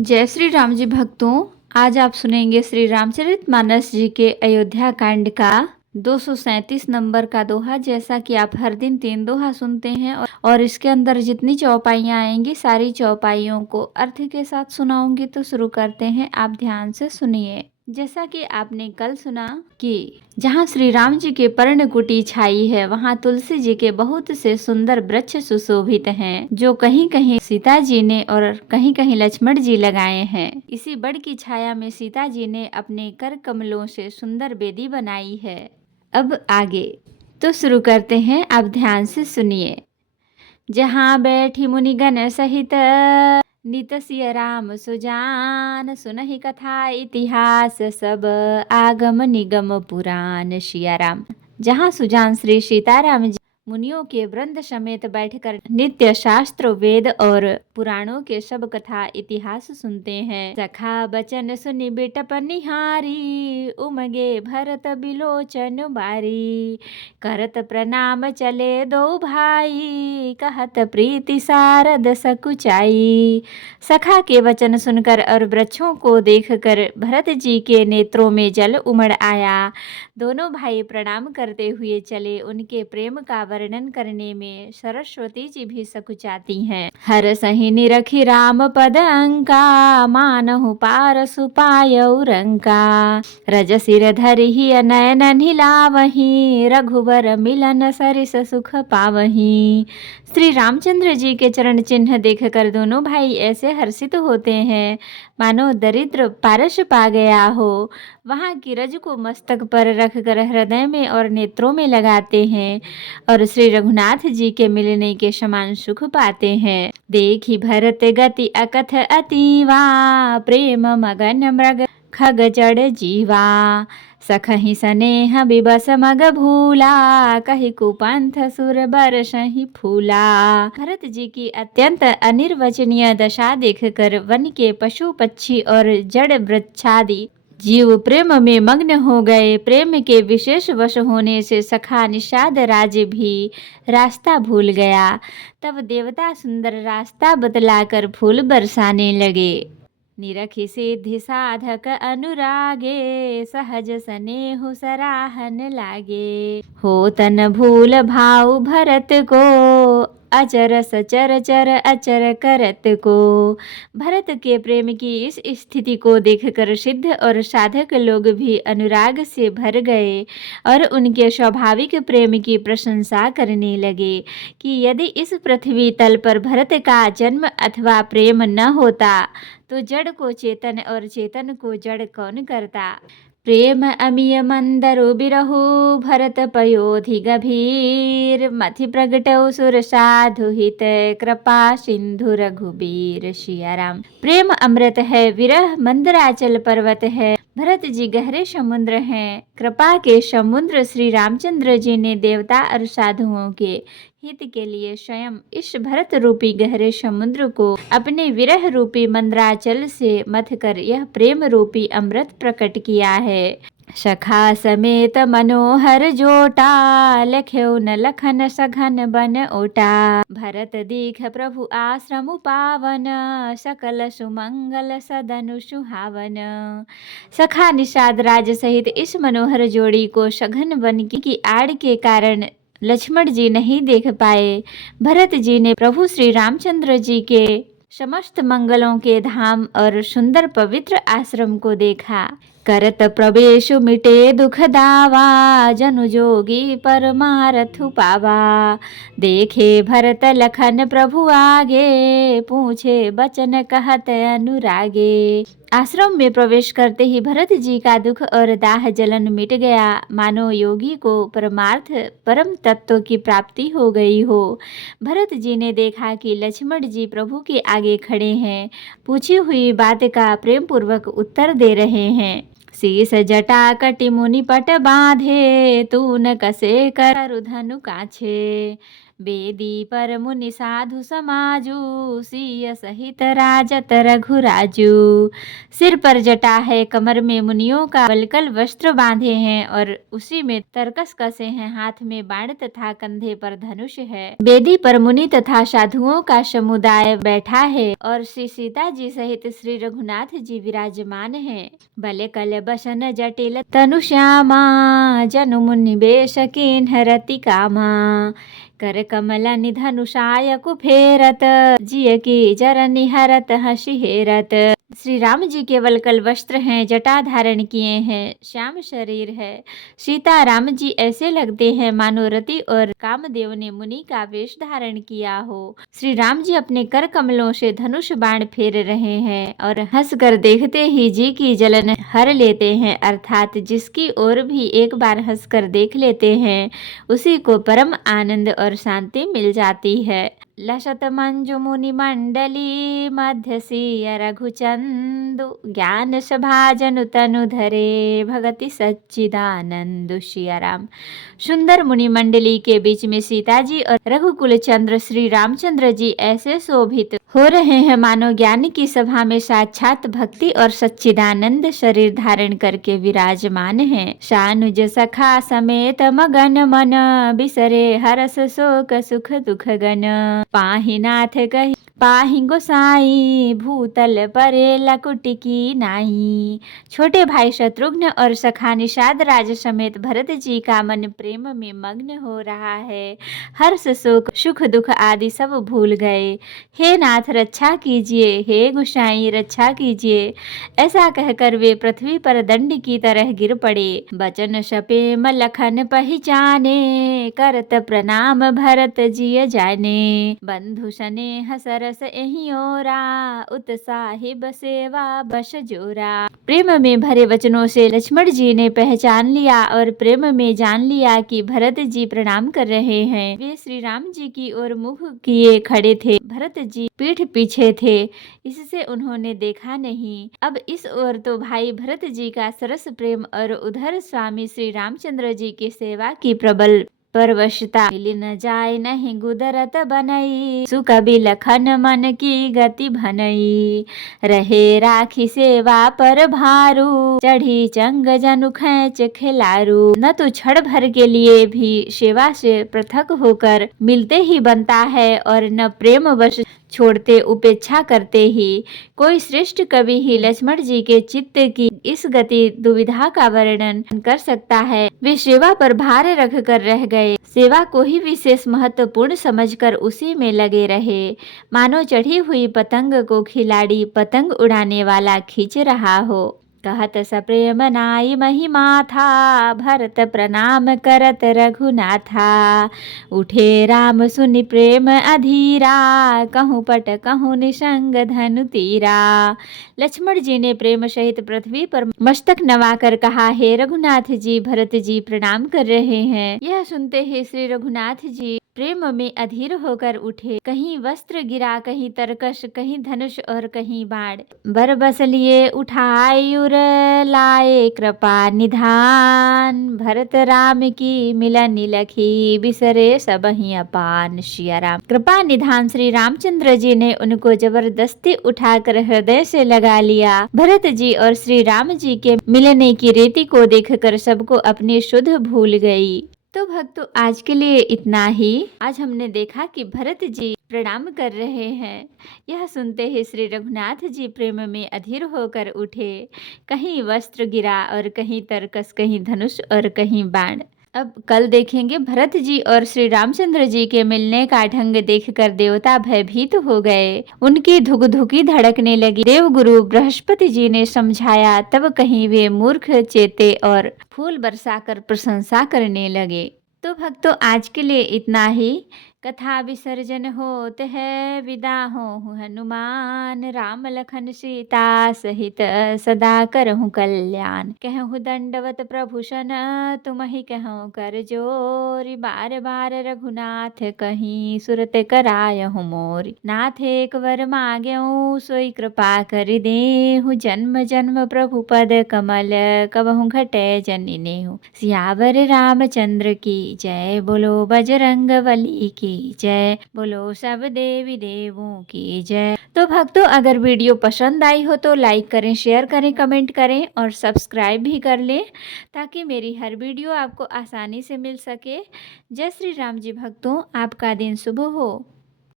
जय श्री राम जी भक्तों। आज आप सुनेंगे श्री रामचरितमानस जी के अयोध्या कांड का 237 नंबर का दोहा। जैसा कि आप हर दिन 3 दोहा सुनते हैं और इसके अंदर जितनी चौपाइयाँ आएंगी सारी चौपाइयों को अर्थ के साथ सुनाऊंगी। तो शुरू करते हैं, आप ध्यान से सुनिए। जैसा कि आपने कल सुना कि जहाँ श्री राम जी के पर्णकुटी छाई है वहाँ तुलसी जी के बहुत से सुंदर वृक्ष सुशोभित हैं, जो कहीं कहीं सीता जी ने और कहीं कहीं लक्ष्मण जी लगाए हैं। इसी बड़ की छाया में सीता जी ने अपने कर कमलों से सुंदर बेदी बनाई है। अब आगे तो शुरू करते हैं, आप ध्यान से सुनिए। जहाँ बैठी मुनिगण सहित नित सिय राम सुजान, सुनहि कथा इतिहास सब आगम निगम पुराण सिया राम। जहाँ सुजान श्री सीताराम जी मुनियों के वृंद समेत बैठकर नित्य शास्त्र वेद और पुराणों के सब कथा इतिहास सुनते हैं। सखा बचन सुनि बिटप निहारी, उमगे भरत बिलोचन बारी। करत प्रणाम चले दो भाई, कहत प्रीति सारद सकुचाई। सखा के वचन सुनकर और वृक्षों को देखकर भरत जी के नेत्रों में जल उमड़ आया। दोनों भाई प्रणाम करते हुए चले। उनके प्रेम का वर्णन करने में सरस्वती जी भी सकुचाती हैं। हर सही निरखी राम पद अंका, मानहु पारस पायउ रंका। रज सिर धरिहि नयन निलावही, रघुबर मिलन सरिस सुख पावही। श्री रामचंद्र जी के चरण चिन्ह देखकर दोनों भाई ऐसे हर्षित होते हैं मानो दरिद्र पारस पा गया हो। वहाँ की रज को मस्तक पर रखकर हृदय में और नेत्रों में लगाते हैं और श्री रघुनाथ जी के मिलने के समान सुख पाते हैं। देखी भरत गति अकथ अतीवा, प्रेम मगन मृग खग जड़ जीवा। सखहि स्नेह विबस मग भूला, कहि कुपंथ सुर बरसहि फूला। भरत जी की अत्यंत अनिर्वचनीय दशा देखकर वन के पशु पक्षी और जड़ वृक्षादि जीव प्रेम में मग्न हो गए। प्रेम के विशेष वश होने से सखा निषाद राज भी रास्ता भूल गया। तब देवता सुंदर रास्ता बतलाकर फूल बरसाने लगे। निरखि सिद्धि साधक अनुरागे, सहज स्नेहु सराहन लागे। हो तन भूल भाव भरत को, अचर सचर चर अचर करत को। भरत के प्रेम की इस स्थिति को देखकर सिद्ध और साधक लोग भी अनुराग से भर गए और उनके स्वाभाविक प्रेम की प्रशंसा करने लगे कि यदि इस पृथ्वी तल पर भरत का जन्म अथवा प्रेम न होता तो जड़ को चेतन और चेतन को जड़ कौन करता। प्रेम अमिय मंदरु बिरहु, भरत पयोधि गभीर। मथि प्रगटौ सुर साधु हित, कृपा सिंधु रघुबीर सिया राम। प्रेम अमृत है, विरह मंदराचल पर्वत है, भरत जी गहरे समुद्र हैं। कृपा के समुद्र श्री रामचंद्र जी ने देवता और साधुओं के हित के लिए स्वयं इस भरत रूपी गहरे समुद्र को अपने विरह रूपी मंदराचल से मथ कर यह प्रेम रूपी अमृत प्रकट किया है। सखा समेत मनोहर जोटा, लख्यौ न लखन सघन बन ओटा। भरत दीख प्रभु आश्रम पावन, सकल सुमंगल सदनु सुहावन। सखा निषाद राज सहित इस मनोहर जोड़ी को सघन वन की आड़ के कारण लक्ष्मण जी नहीं देख पाए। भरत जी ने प्रभु श्री रामचंद्र जी के समस्त मंगलों के धाम और सुंदर पवित्र आश्रम को देखा। करत प्रवेश मिटे दुख दावा, जनु जोगी परमारथ पावा। देखे भरत लखन प्रभु आगे, पूछे बचन कहत अनुरागे। आश्रम में प्रवेश करते ही भरत जी का दुख और दाह जलन मिट गया, मानो योगी को परमार्थ परम तत्व की प्राप्ति हो गई हो। भरत जी ने देखा कि लक्ष्मण जी प्रभु के आगे खड़े हैं, पूछी हुई बात का प्रेम पूर्वक उत्तर दे रहे हैं। शीस जटा कटि मुनि पट बांधे, तू न कसे कर धनु काछे। बेदी पर मुनि साधु समाजू, सिय सहित राजत रघुराजू। सिर पर जटा है, कमर में मुनियों का वल्कल वस्त्र बांधे हैं और उसी में तरकस कसे हैं, हाथ में बाण तथा कंधे पर धनुष है। बेदी पर मुनि तथा साधुओं का समुदाय बैठा है और श्री सीता जी सहित श्री रघुनाथ जी विराजमान हैं। भले कल बसन जटिल तनु श्यामा, जनु मुनि बेश किन्ह रति कामा। कर कमल निधनुषाय कुफेरत, जिय की जर निहरत हसी हेरत। श्री राम जी के वल्कल वस्त्र हैं, जटा धारण किए हैं, श्याम शरीर है। सीता राम जी ऐसे लगते हैं मानो रति और कामदेव ने मुनि का वेश धारण किया हो। श्री राम जी अपने कर कमलों से धनुष बाण फेर रहे हैं और हंसकर देखते ही जी की जलन हर लेते हैं, अर्थात जिसकी ओर भी एक बार हंसकर देख लेते हैं उसी को परम आनंद और शांति मिल जाती है। लसत मंजु मुनि मंडली, मध्य सिय रघुचंदु। ज्ञान सभा जनु तनु धरे, भगति सच्चिदानंद सिया राम। सुंदर मुनि मंडली के बीच में सीता जी और रघुकुल चंद्र श्री रामचंद्र जी ऐसे शोभित हो रहे हैं मानो ज्ञान की सभा में साक्षात भक्ति और सच्चिदानंद शरीर धारण करके विराजमान हैं। सानुज सखा समेत मगन मन, बिसरे हरस शोक सुख दुख गन। पाहि नाथ कहि पाहि गोसाई, भूतल परे लकुटि की नाई। छोटे भाई शत्रुघ्न और सखा निषाद राज समेत भरत जी का मन प्रेम में मग्न हो रहा है। हर्ष शोक सुख दुख आदि सब भूल गए। हे नाथ रक्षा कीजिए, हे गोसाई रक्षा कीजिए, ऐसा कहकर वे पृथ्वी पर दंड की तरह गिर पड़े। बचन सपेम लखन पहिचाने, करत प्रणाम भरत जिय जाने। बंधु स्नेह सरस एहि ओरा, उत्साहिब सेवा बस जोरा। प्रेम में भरे वचनों से लक्ष्मण जी ने पहचान लिया और प्रेम में जान लिया कि भरत जी प्रणाम कर रहे हैं। वे श्री राम जी की ओर मुख किए खड़े थे। भरत जी पीठ पीछे थे, इससे उन्होंने देखा नहीं। अब इस ओर तो भाई भरत जी का सरस प्रेम और उधर स्वामी श्री रामचंद्र जी की सेवा की प्रबल परवशता। मिल न जाय नहीं गुदरत बनई, सुकबि लखन मन की गति भनई। रहे राखी सेवा पर भारू, चढ़ी चंग जनु खैच खिलारू। न तो क्षण भर के लिए भी सेवा से पृथक होकर मिलते ही बनता है और न प्रेम वश छोड़ते उपेक्षा करते ही। कोई श्रेष्ठ कवि ही लक्ष्मण जी के चित्त की इस गति दुविधा का वर्णन कर सकता है। वे सेवा पर भार रख कर रह गए, सेवा को ही विशेष महत्वपूर्ण समझकर उसी में लगे रहे, मानो चढ़ी हुई पतंग को खिलाड़ी पतंग उड़ाने वाला खींच रहा हो। कहत सप्रेम नाई महिमा था, भरत प्रणाम करत रघुनाथा। उठे राम सुनि प्रेम अधीरा, कहूँ पट कहूँ निसंग धनु तीरा। लक्ष्मण जी ने प्रेम सहित पृथ्वी पर मस्तक नवाकर कहा, हे रघुनाथ जी, भरत जी प्रणाम कर रहे हैं। यह सुनते ही श्री रघुनाथ जी प्रेम में अधीर होकर उठे। कहीं वस्त्र गिरा, कहीं तरकश, कहीं धनुष और कहीं बाण। बर बस लिए उठायुर, लाए कृपा निधान। भरत राम की मिलन लखी, बिसरे सबहि अपान। सिया राम। कृपा निधान श्री रामचंद्र जी ने उनको जबरदस्ती उठाकर हृदय से लगा लिया। भरत जी और श्री राम जी के मिलने की रीति को देखकर सबको अपनी शुद्ध भूल गई। तो भक्तों, आज के लिए इतना ही। आज हमने देखा कि भरत जी प्रणाम कर रहे हैं। यह सुनते ही श्री रघुनाथ जी प्रेम में अधीर होकर उठे। कहीं वस्त्र गिरा और कहीं तरकस, कहीं धनुष और कहीं बाण। अब कल देखेंगे भरत जी और श्री रामचंद्र जी के मिलने का ढंग देखकर देवता भयभीत हो गए। उनकी धुकधुकी धड़कने लगी। देवगुरु बृहस्पति जी ने समझाया, तब कहीं वे मूर्ख चेते और फूल बरसाकर प्रशंसा करने लगे। तो भक्तों, आज के लिए इतना ही। कथा विसर्जन होत है, विदा हो हनुमान। राम लखन सीता सहित सदा करहु कल्याण। कहूँ दंडवत प्रभु सन, तुमहि कहूँ कर जोरी। बार बार रघुनाथ कहीं, सुरत करायहु मोरी। नाथ एक वर मांगेऊ, सोई कृपा कर देहु। जन्म जन्म प्रभु पद कमल, कबहु घटे जनि नेहु। सियावर रामचंद्र की जय, बोलो बजरंग बली की की जय। बोलो सब देवी देवों की जय। तो भक्तों, अगर वीडियो पसंद आई हो तो लाइक करें, शेयर करें, कमेंट करें और सब्सक्राइब भी कर लें ताकि मेरी हर वीडियो आपको आसानी से मिल सके। जय श्री राम जी भक्तों, आपका दिन शुभ हो।